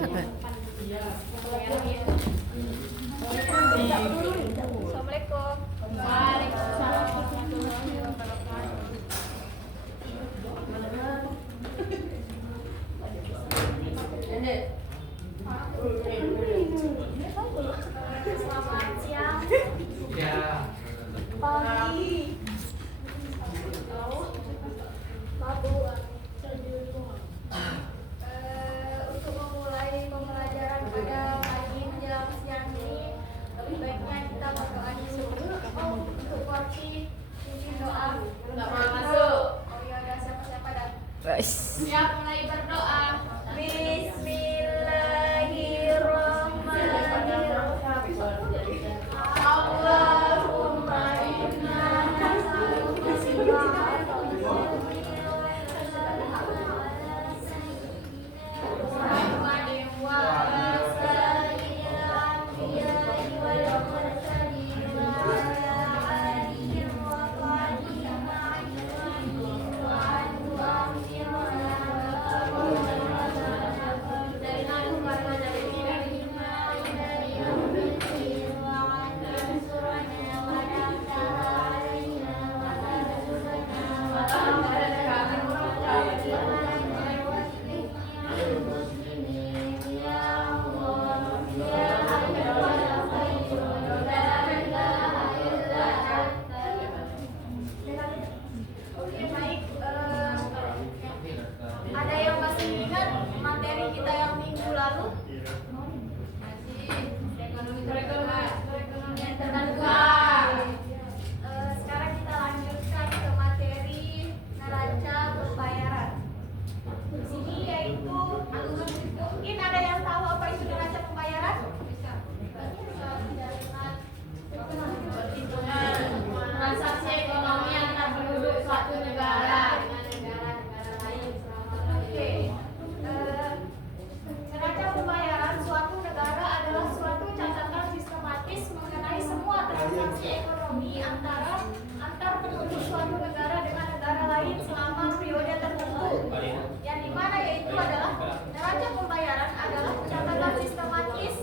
Kakak. Assalamualaikum. Waalaikumsalam warahmatullahi wabarakatuh. Selamat siang. Pagi. Untuk memulai pembelajaran pada pagi menjelang siang ini, lebih baiknya kita berdoa dulu. Untuk porsi pimpin doa. Masuk. Oh iya, udah siapa-siapa dah. Siap, mulai berdoa. Bismillahirrahmanirrahim. Allahumma inna nas'aluka Muhammadin wa ala sayyidil anbiya'i wal mursalin wa ala alihi wa sahbihi ajma'in wa anhu amsirna Oke, baik. Ada yang masih ingat materi kita yang minggu lalu? Perekonomian terbuka. Sekarang kita lanjutkan ke materi neraca pembayaran. Di sini yaitu mungkin ada yang tahu apa itu neraca pembayaran? Transaksi ekonomi antar penduduk suatu negara dengan negara lain. Oke. Neraca pembayaran suatu negara adalah suatu catatan sistematis mengenai semua transaksi ekonomi antar penduduk suatu negara dengan negara lain selama periode tertentu. Yang dimana yaitu adalah neraca pembayaran adalah catatan sistematis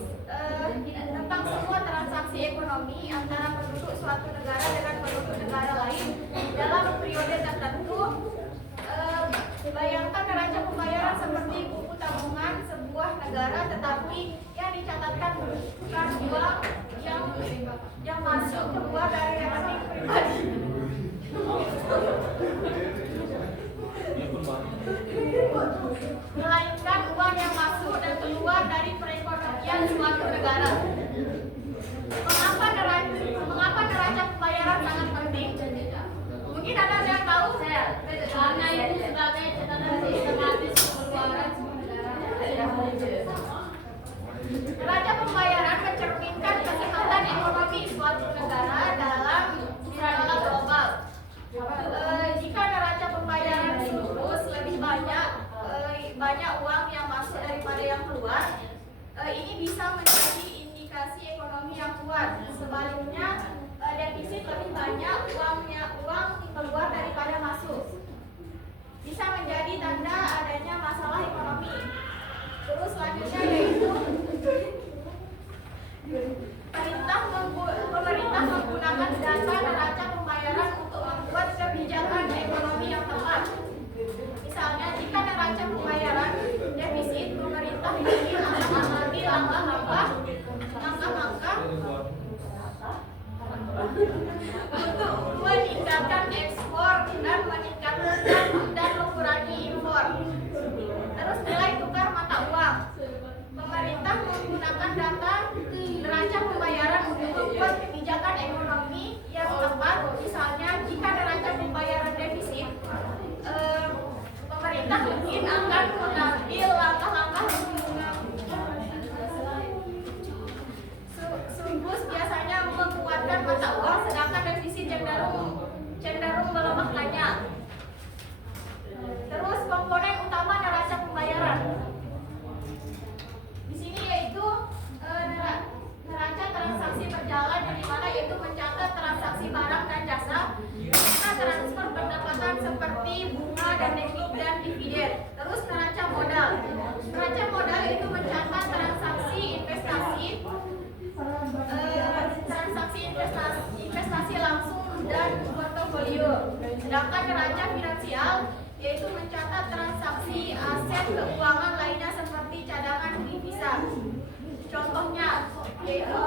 tentang semua transaksi ekonomi antara penduduk suatu negara dengan penduduk negara lain dalam periode tertentu. Bayangkan neraca pembayaran seperti buku tabungan sebuah negara, tetapi yang dicatatkan bukan uang yang masuk keluar dari rekening pribadi, melainkan uang yang masuk dan keluar dari perekonomian suatu negara. Mengapa neraca pembayaran sangat penting? Mungkin ada yang tahu? Karena itu sebagai catatan sistematis pengeluaran negara. Neraca pembayaran mencerminkan kesehatan ekonomi suatu negara dalam skala global. Jika neraca pembayaran surplus, lebih banyak uang yang masuk daripada yang keluar, ini bisa menjadi indikasi ekonomi yang kuat. Sebaliknya, defisit lebih banyak uang keluar daripada masuk, bisa menjadi tanda adanya masalah ekonomi. Terus selanjutnya yaitu pemerintah menggunakan data neraca pembayaran untuk membuat kebijakan ekonomi yang tepat. Misalnya, jika neraca pembayaran defisit, pemerintah ingin mengambil langkah-langkah untuk meningkatkan ekspor dan mengurangi impor. Terus nilai tukar mata uang. Pemerintah menggunakan data neraca pembayaran untuk membuat kebijakan ekonomi yang tepat. Misalnya, jika neraca pembayaran defisit, pemerintah mungkin akan mengambil langkah-langkah surplus biasanya menguatkan mata uang, sedangkan defisit cenderung melemahkannya. Terus komponen utama neraca pembayaran. Di sini yaitu neraca transaksi berjalan, yang dimana yaitu mencatat transaksi barang dan jasa, serta transfer pendapatan seperti bunga dan dividen. Terus neraca modal. Neraca modal itu mencatat yaitu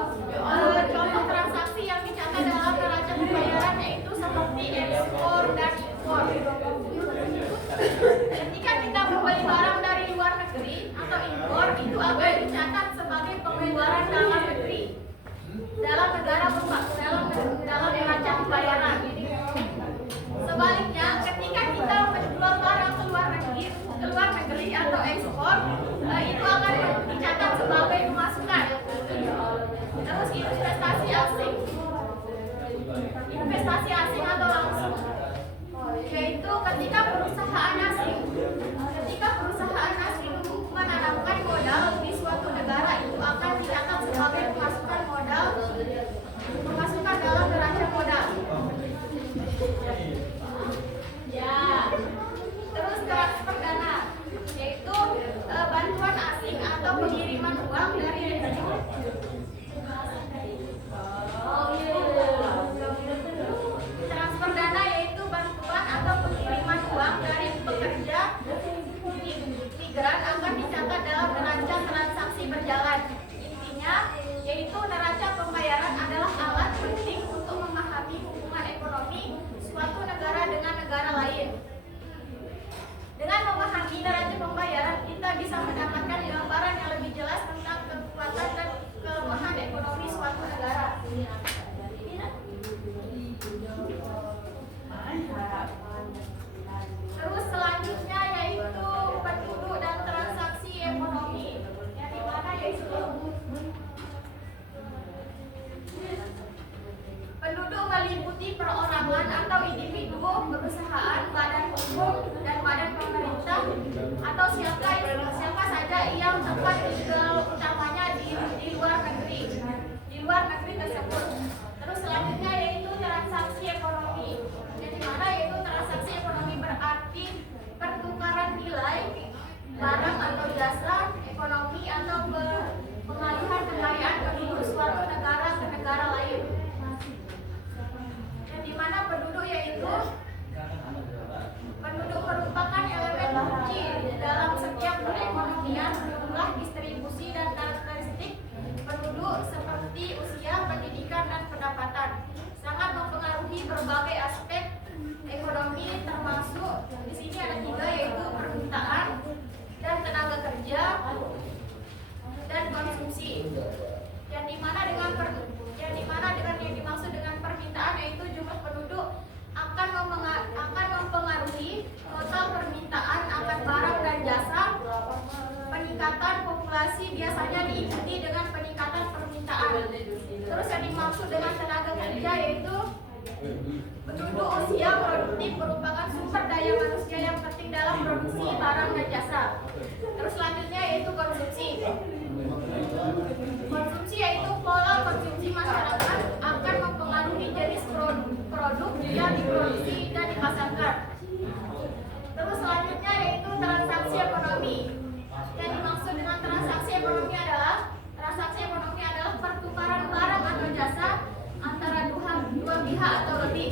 contoh transaksi yang dicatat dalam neraca pembayaran yaitu seperti ekspor dan impor. Ketika kita membeli barang dari luar negeri atau impor, itu akan dicatat sebagai pengeluaran dalam negeri dalam dalam neraca pembayaran. Sebaliknya, ketika kita menjual barang ke luar negeri atau ekspor, itu akan dicatat sebagai pemasukan. Terus investasi asing atau langsung, yaitu ketika perusahaan asing menanamkan modal di suatu negara, itu akan dicatat sebagai pemasukan dalam neraca modal. Ya, terus transfer dana, yaitu bantuan asing atau pengiriman uang dari transfer dana yaitu bantuan atau pengiriman uang dari pekerja migran akan dicatat dalam neraca transaksi berjalan. Intinya, yaitu neraca pembayaran adalah alat penting untuk memahami hubungan ekonomi suatu negara dengan negara lain. Dengan memahami neraca pembayaran, kita bisa mendapatkan gambaran yang lebih jelas tentang kekuatan dan kelemahan ekonomi suatu negara. Terus selanjutnya yaitu penduduk dan transaksi ekonomi, yang dimana yaitu penduduk meliputi perorangan atau individu, perusahaan, badan hukum, dan badan pemerintah atau siapa saja yang tempat tinggal utamanya di luar negeri tersebut. Terus selanjutnya yaitu transaksi ekonomi, yang dimana yaitu transaksi ekonomi berarti pertukaran nilai barang atau jasa ekonomi atau pengalihan kekayaan penduduk suatu negara ke negara lain. Yang dimana penduduk merupakan elemen kunci dalam setiap perekonomian. Jumlah, distribusi, dan karakteristik penduduk seperti usia, pendidikan, dan pendapatan sangat mempengaruhi berbagai aspek ekonomi, termasuk di sini ada 3, yaitu permintaan dan tenaga kerja dan konsumsi. Yang dimana yang dimaksud dengan permintaan yaitu jumlah penduduk akan mempengaruhi total permintaan akan barang dan jasa. Peningkatan populasi biasanya diikuti dengan peningkatan permintaan. Terus yang dimaksud dengan tenaga kerja yaitu penduduk usia produktif merupakan sumber daya manusia yang penting dalam produksi barang dan jasa. Terus selanjutnya yaitu konsumsi. Konsumsi yaitu pola konsumsi masyarakat akan mempengaruhi jenis produk yang diproduksi dan dipasarkan. Terus selanjutnya yaitu transaksi ekonomi. Yang dimaksud dengan transaksi ekonomi adalah pertukaran barang atau jasa antara dua pihak atau lebih.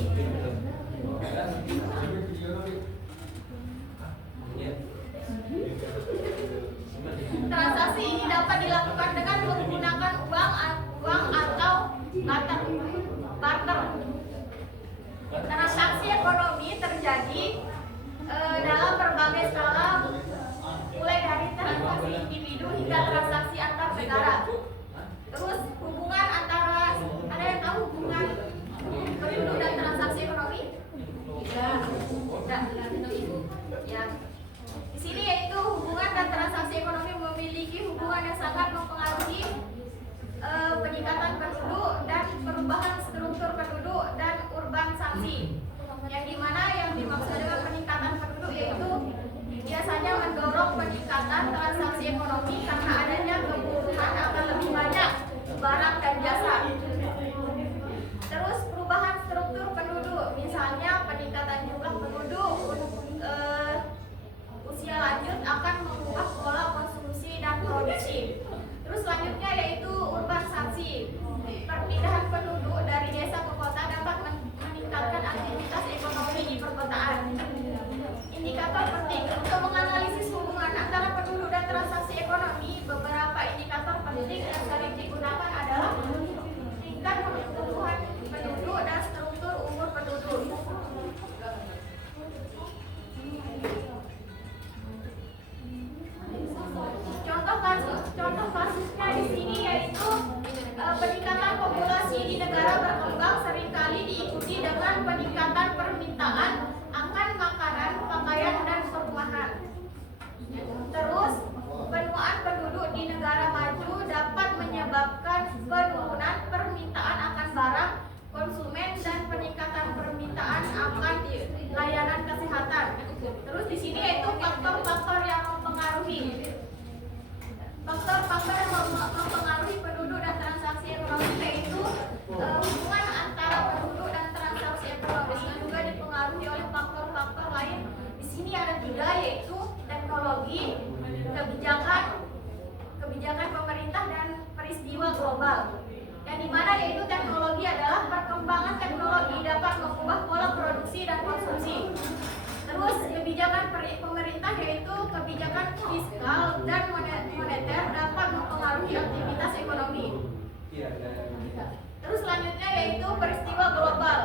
Terus selanjutnya yaitu peristiwa global.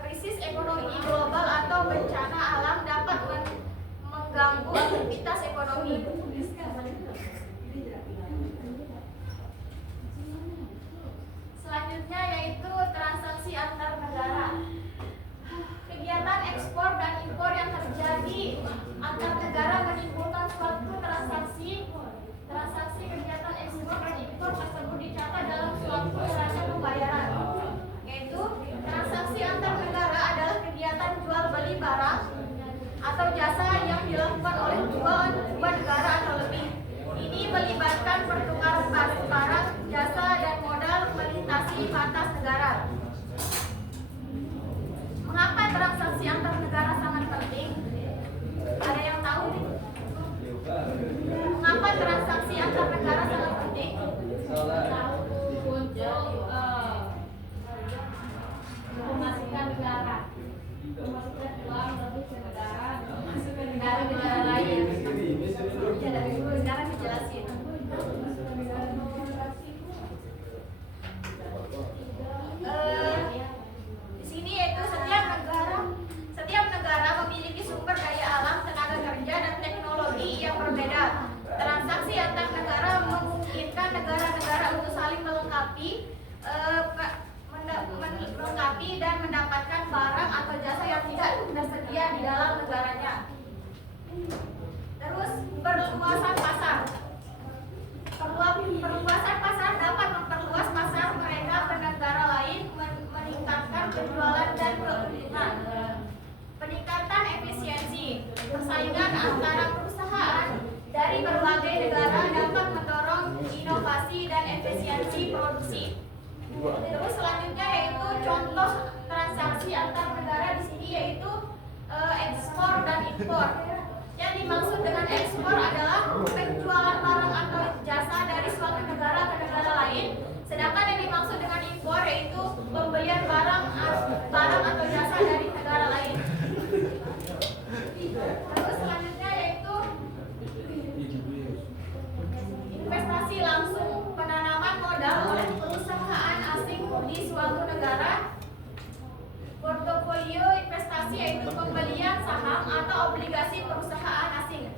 Krisis ekonomi global atau bencana alam dapat mengganggu aktivitas ekonomi. Selanjutnya yaitu transaksi antar negara. Kegiatan ekspor dan impor yang terjadi antar negara menimbulkan suatu transaksi kegiatan ekspor dan impor tersebut dicatat dalam suatu neraca pembayaran. Yaitu transaksi antar negara adalah kegiatan jual beli barang atau jasa yang dilakukan oleh dua negara atau lebih. Ini melibatkan pertukaran barang, jasa, dan modal melintasi batas negara. Mengapa transaksi antar negara sangat penting? Ada yang tahu nih? Mengapa transaksi antar negara sangat penting? Untuk memasukkan negara, memasukkan uang lebih ke negara, memasukkan negara lain. Ya, dari dulu sekarang dijelasin. Di sini yaitu setiap negara memiliki sumber daya alam, tenaga kerja, dan teknologi yang berbeda. Transaksi antar negara memungkinkan negara-negara untuk saling melengkapi dan mendapatkan barang atau jasa yang tidak tersedia di dalam negaranya. Terus perluasan pasar. Perluasan pasar dapat memperluas pasar mereka ke negara lain, meningkatkan penjualan dan keuntungan. Peningkatan efisiensi. Persaingan antara perusahaan dari berbagai negara dapat mendorong inovasi dan efisiensi produksi. Terus selanjutnya yaitu contoh transaksi antar negara di sini yaitu ekspor dan impor. Yang dimaksud dengan ekspor adalah penjualan barang atau jasa dari suatu negara ke negara lain. Sedangkan yang dimaksud dengan impor yaitu pembelian barang atau jasa dari negara lain. Terus selanjutnya yaitu investasi langsung, penanaman modal oleh perusahaan asing di suatu negara. Portofolio investasi yaitu pembelian saham atau obligasi perusahaan asing.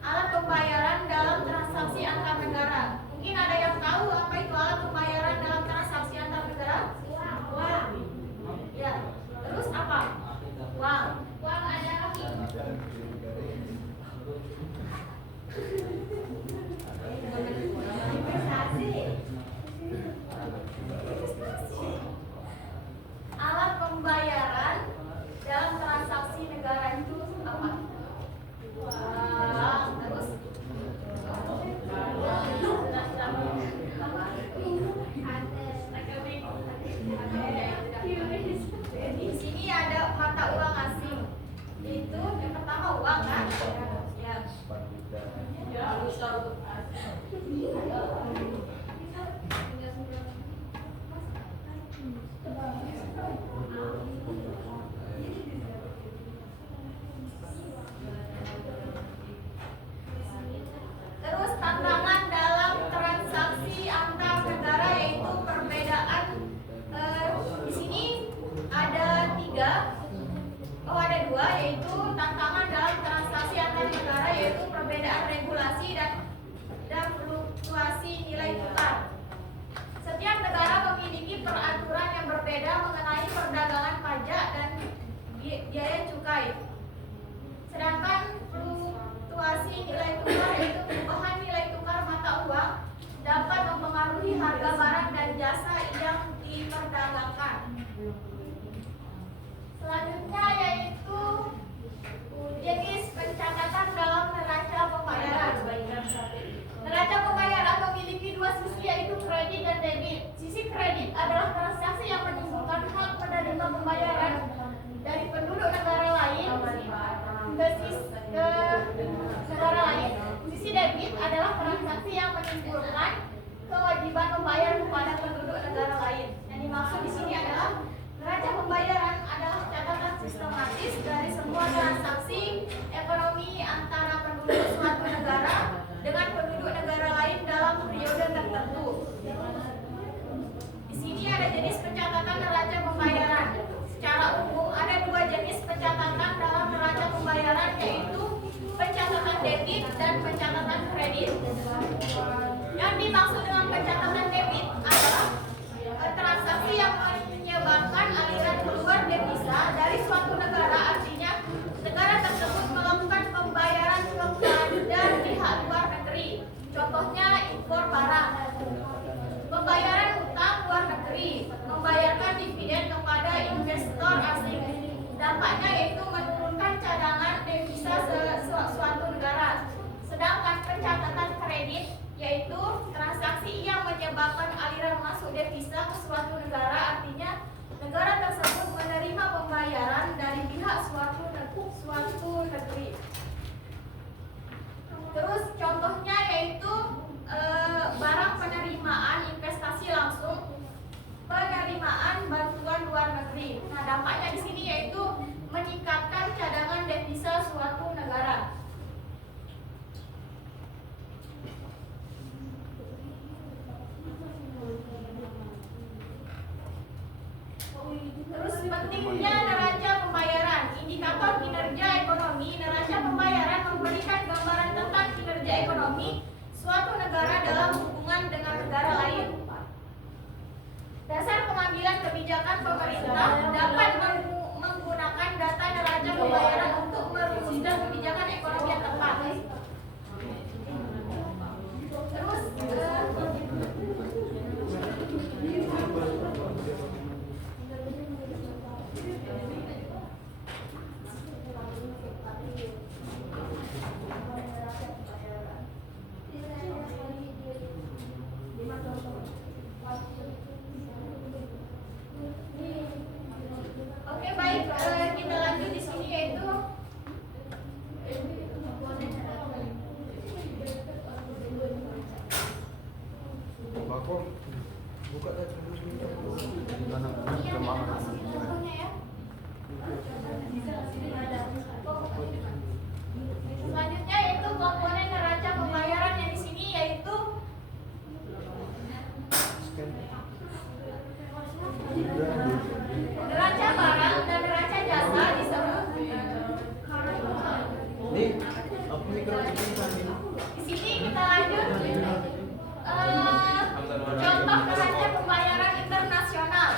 Alat pembayaran dalam transaksi antar negara. Mungkin ada yang tahu apa itu alat pembayaran dalam transaksi antar negara? Uang. Ya. Terus apa? Uang. Uang adalah alat pembayaran dalam transaksi negara itu apa? Uang. Terus di sini ada mata uang asing. Itu yang pertama uang kan? Ya. Terus tantangan dalam transaksi antar negara yaitu perbedaan. Di sini ada ada dua yaitu tantangan dalam transaksi antar negara yaitu perbedaan regulasi dan fluktuasi nilai tukar. Setiap negara memiliki peraturan yang berbeda mengenai perdagangan pajak dan biaya cukai. Sedangkan fluktuasi nilai tukar yaitu perubahan nilai tukar mata uang dapat mempengaruhi harga barang dan jasa yang diperdagangkan. Selanjutnya yaitu jenis pencatatan dalam neraca pembayaran. Neraca pembayaran memiliki dua sisi yaitu kredit dan debit. Sisi kredit adalah transaksi yang menimbulkan hak penerima pembayaran dari penduduk negara lain ke negara lain. Sisi debit adalah transaksi yang menimbulkan kewajiban membayar kepada penduduk negara lain. Yang dimaksud di sini adalah neraca pembayaran adalah catatan sistematis dari semua transaksi ekonomi antara penduduk suatu negara dengan penduduk negara lain dalam periode tertentu. Nah, dampaknya di sini yaitu meningkatkan cadangan devisa suatu negara. Terus pentingnya neraca pembayaran. Indikator kinerja ekonomi, neraca pembayaran memberikan gambaran tentang kinerja ekonomi suatu negara dalam hubungan dengan negara lain. Dasar pengambilan kebijakan pemerintah dapat menggunakan data neraca pembayaran untuk merumuskan kebijakan ekonomi yang tepat. Terus oke, baik, kita lanjut di sini yaitu buka tadi selanjutnya yaitu komponen neraca pembayaran yang di sini yaitu neraca barang dan neraca jasa disebut. Di sini kita lanjut. Contoh neraca pembayaran internasional.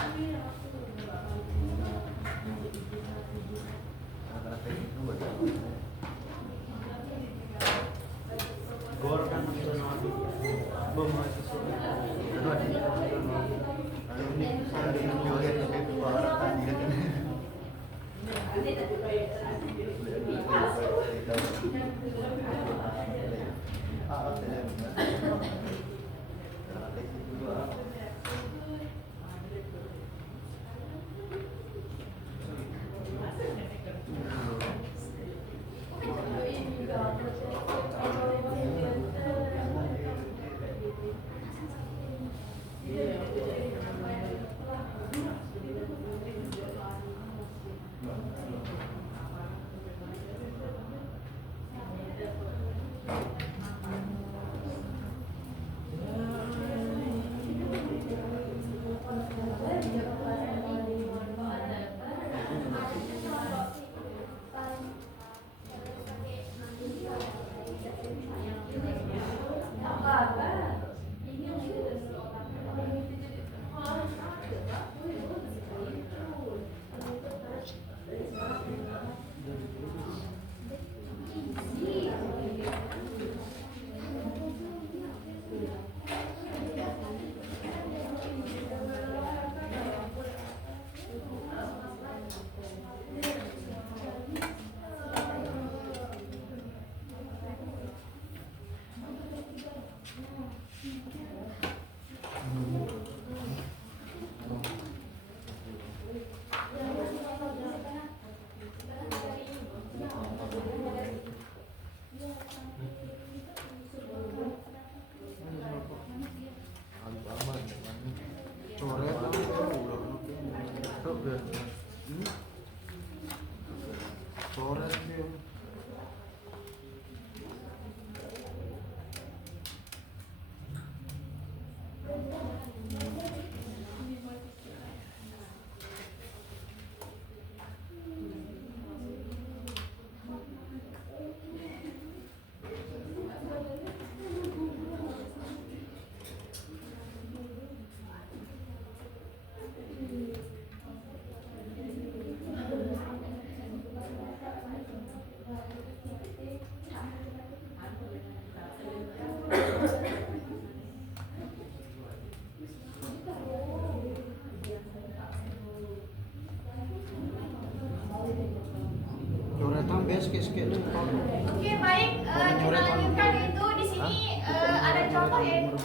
Oke, baik, kita lanjutkan itu di sini ada contoh yaitu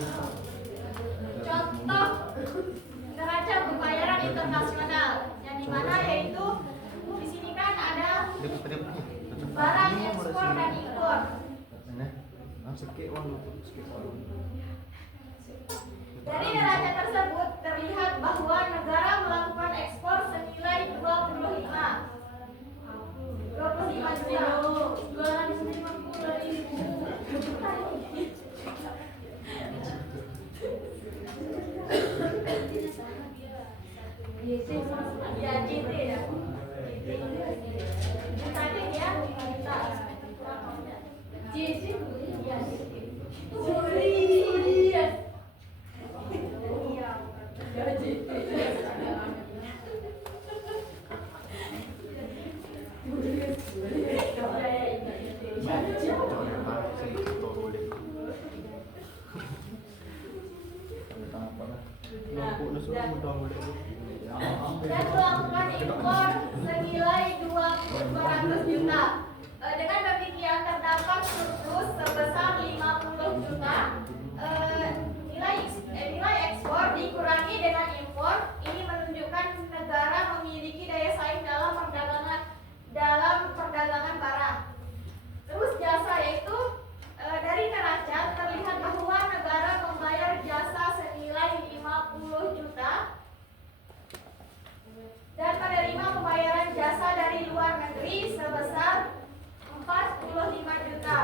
contoh neraca pembayaran internasional yang dimana yaitu di sini kan ada barang ekspor dan impor. Dari neraca tersebut terlihat bahwa negara melakukan ekspor senilai 25 juta. Ya, gitu ya. Tadi ya, kita. Cici. Dan melakukan impor senilai 200 juta. Dengan demikian terdapat surplus sebesar 50 juta. Nilai ekspor dikurangi dengan impor. Ini menunjukkan negara memiliki daya saing dalam perdagangan barang. Terus jasa, yaitu dari neraca terlihat bahwa negara membayar jasa senilai 50 juta dan menerima pembayaran jasa dari luar negeri sebesar 45 juta.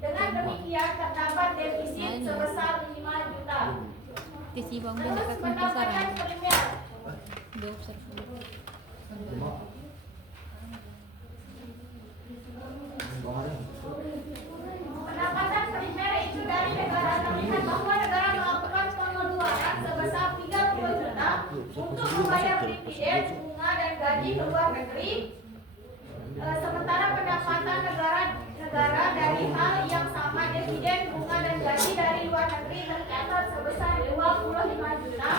Dengan demikian terdapat defisit sebesar 5 juta. Terus pendapatan primer. Pendapatan primer itu dari negara terlihat bahwa negara melakukan pengeluaran sebesar 30 juta untuk membayar dividen, bunga dan gaji ke luar negeri. Sementara pendapatan negara dari hal yang sama, dividen, bunga dan gaji dari luar negeri tercatat sebesar 25 juta.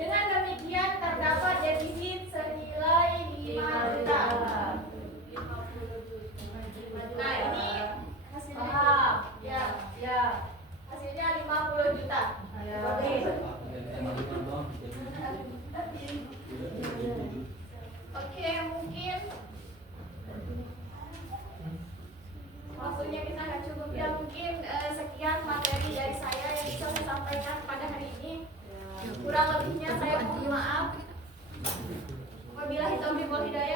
Dengan demikian terdapat defisit senilai 5 juta. Nah, ini hasilnya. Ya. Hasilnya 50 juta. Oke, mungkin waktunya kita nggak cukup ya. Mungkin sekian materi dari saya yang bisa saya sampaikan pada hari ini. Kurang lebihnya saya mohon maaf. Wabillahi taufiq wal hidayah.